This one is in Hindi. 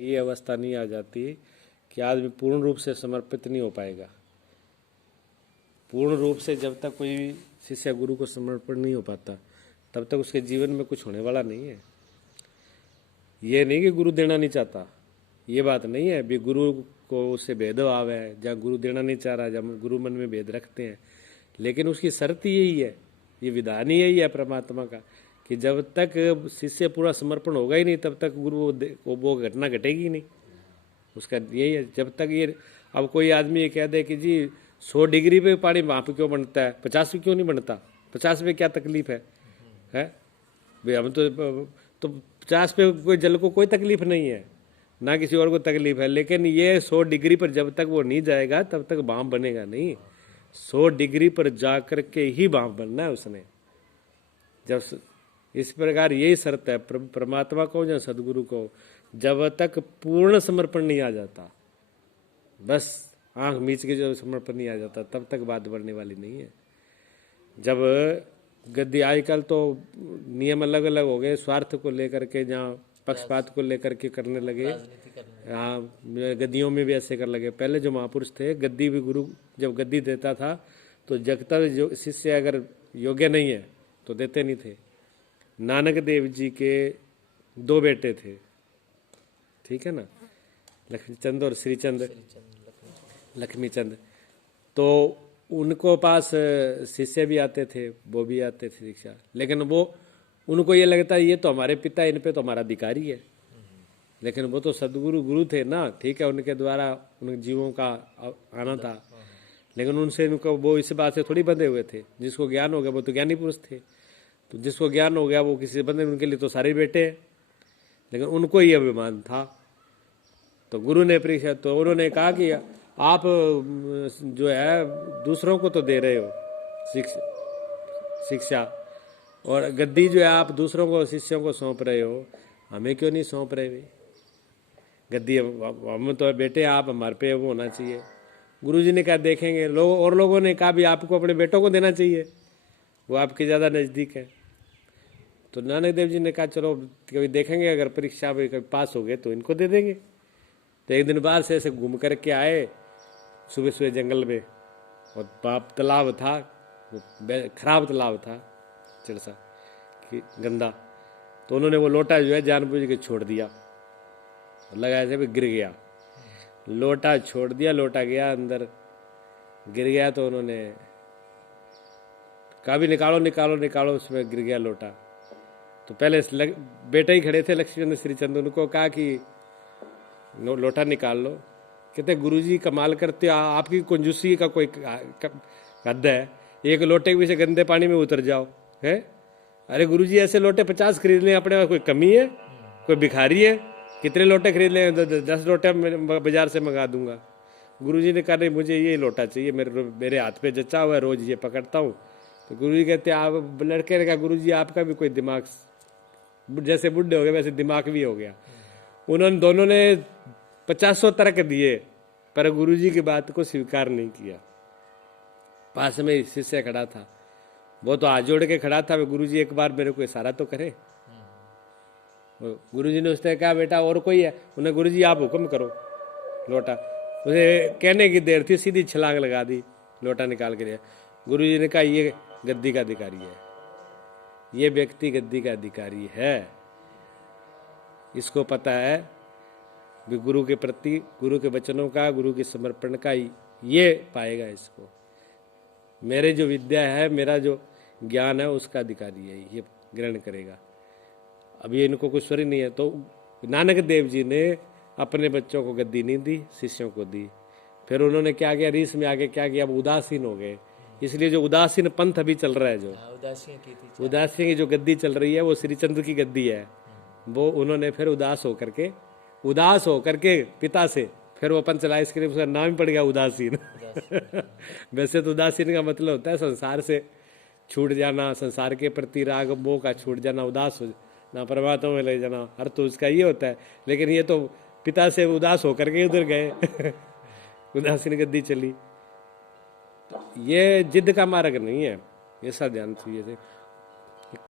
ये अवस्था नहीं आ जाती कि आदमी पूर्ण रूप से समर्पित नहीं हो पाएगा। पूर्ण रूप से जब तक कोई शिष्य गुरु को समर्पण नहीं हो पाता तब तक उसके जीवन में कुछ होने वाला नहीं है। ये नहीं कि गुरु देना नहीं चाहता, ये बात नहीं है। भी गुरु को उससे भेदभाव है, जहाँ गुरु देना नहीं चाह रहा, जहाँ गुरु मन में भेद रखते हैं, लेकिन उसकी शर्त यही है, ये विधान ही यही है परमात्मा का कि जब तक शिष्य पूरा समर्पण होगा ही नहीं तब तक गुरु वो घटना घटेगी ही नहीं। उसका यही है। जब तक ये अब कोई आदमी ये कह दे कि जी 100 डिग्री पे पानी वहाँ पे क्यों बनता है, 50 पे क्यों नहीं बनता, 50 पे क्या तकलीफ है भाई? हम तो 50 पे कोई जल को कोई तकलीफ नहीं है, ना किसी और को तकलीफ है, लेकिन ये 100 डिग्री पर जब तक वो नहीं जाएगा तब तक बाँप बनेगा नहीं। 100 डिग्री पर जा कर के ही बाँप बनना है उसने। जब इस प्रकार यही शर्त है परमात्मा को या सदगुरु को, जब तक पूर्ण समर्पण नहीं आ जाता, बस आंख मीच के जब समर्पण नहीं आ जाता तब तक बात बढ़ने वाली नहीं है। जब गद्दी आजकल तो नियम अलग अलग हो गए, स्वार्थ को लेकर के, जहाँ पक्षपात को लेकर के करने लगे। हाँ, गद्दियों में भी ऐसे कर लगे। पहले जो महापुरुष थे, गद्दी भी गुरु जब गद्दी देता था तो जगतर जो शिष्य अगर योग्य नहीं है तो देते नहीं थे। नानक देव जी के 2 बेटे थे, ठीक है ना, लक्ष्मीचंद और श्रीचंद, लक्ष्मीचंद। तो उनको पास शिष्य भी आते थे, वो भी आते थे शिक्षा, लेकिन वो उनको ये लगता है ये तो हमारे पिता, इन पे तो हमारा अधिकारी है। लेकिन वो तो सदगुरु गुरु थे ना, ठीक है, उनके द्वारा उन जीवों का आना था, लेकिन उनसे उनको वो इस बात से थोड़ी बंधे हुए थे। जिसको ज्ञान हो गया वो तो ज्ञानी पुरुष थे, तो जिसको ज्ञान हो गया वो किसी से बंधे, उनके लिए तो सारे बेटे हैं, लेकिन उनको ही अभिमान था। तो गुरु ने परीक्षा, तो उन्होंने कहा कि आप जो है दूसरों को तो दे रहे हो शिक्षा, और गद्दी जो है आप दूसरों को, शिष्यों को सौंप रहे हो, हमें क्यों नहीं सौंप रहे? गद्दी हम तो बेटे, आप हमारे पे वो होना चाहिए। गुरुजी ने कहा देखेंगे। और लोगों ने कहा भी आपको अपने बेटों को देना चाहिए, वो आपके ज़्यादा नज़दीक है। तो नानक देव जी ने कहा चलो कभी देखेंगे, अगर परीक्षा में कभी पास हो गए तो इनको दे देंगे। तो एक दिन बाहर से ऐसे घूम करके आए सुबह सुबह जंगल में, और बाप तालाब था, खराब तालाब था, चिड़सा कि गंदा। तो उन्होंने वो लोटा जो है जानबूझ के छोड़ दिया, लगा ऐसे भी गिर गया। लोटा छोड़ दिया, लोटा गया अंदर, गिर गया। तो उन्होंने कहा भी निकालो निकालो निकालो, उसमें गिर गया लोटा। तो पहले बेटे ही खड़े थे, लक्ष्मीचंद श्रीचंद, उनको कहा कि लोटा निकाल लो। कहते गुरुजी कमाल करते, आपकी कंजूसी का कोई हद है, एक लोटे के पीछे गंदे पानी में उतर जाओ है। अरे गुरुजी ऐसे लोटे 50 खरीद लें, अपने पास कोई कमी है, कोई भिखारी है? कितने लोटे खरीद लें? 10 लोटे बाजार से मंगा दूंगा। गुरुजी ने कहा नहीं, मुझे ये लोटा चाहिए, मेरे हाथ पे जचा हुआ है, रोज ये पकड़ता हूँ। तो गुरुजी कहते आप, लड़के ने कहा गुरुजी आपका भी कोई दिमाग, जैसे बुढ़े हो गए वैसे दिमाग भी हो गया। उन्होंने दोनों ने 50 तर्क दिए, पर गुरुजी की बात को स्वीकार नहीं किया। पास में शिष्य खड़ा था, वो तो हाथ जोड़ के खड़ा था, गुरुजी एक बार मेरे को इशारा तो करे। गुरुजी ने उसने कहा बेटा और कोई है? उन्हें गुरुजी आप हुक्म करो। लोटा, उसे कहने की देर थी, सीधी छलांग लगा दी, लोटा निकाल के दिया। गुरुजी ने कहा ये गद्दी का अधिकारी है, ये व्यक्ति गद्दी का अधिकारी है, इसको पता है भी गुरु के प्रति, गुरु के वचनों का, गुरु के समर्पण का, ये पाएगा इसको। मेरे जो विद्या है, मेरा जो ज्ञान है, उसका अधिकारी है, ये ग्रहण करेगा। अब ये इनको कुछ स्वरी नहीं है। तो नानक देव जी ने अपने बच्चों को गद्दी नहीं दी, शिष्यों को दी। फिर उन्होंने क्या किया, रीस में आगे क्या किया, अब उदासीन हो गए। इसलिए जो उदासीन पंथ अभी चल रहा है, जो उदासीन की जो गद्दी चल रही है, वो श्रीचंद्र की गद्दी है। वो उन्होंने फिर उदास होकर के पिता से फिर वो पंथ चला, इसके लिए उसका नाम ही पड़ गया उदासीन। वैसे तो उदासीन का मतलब होता है संसार से छूट जाना, संसार के प्रति राग मोह का छूट जाना, उदास हो ना, परमात्मा में ले जाना, हर तो उसका ये होता है। लेकिन ये तो पिता से उदास होकर के उधर गए। उदासीन गद्दी चली। ये जिद का मार्ग नहीं है, ऐसा ध्यान चाहिए।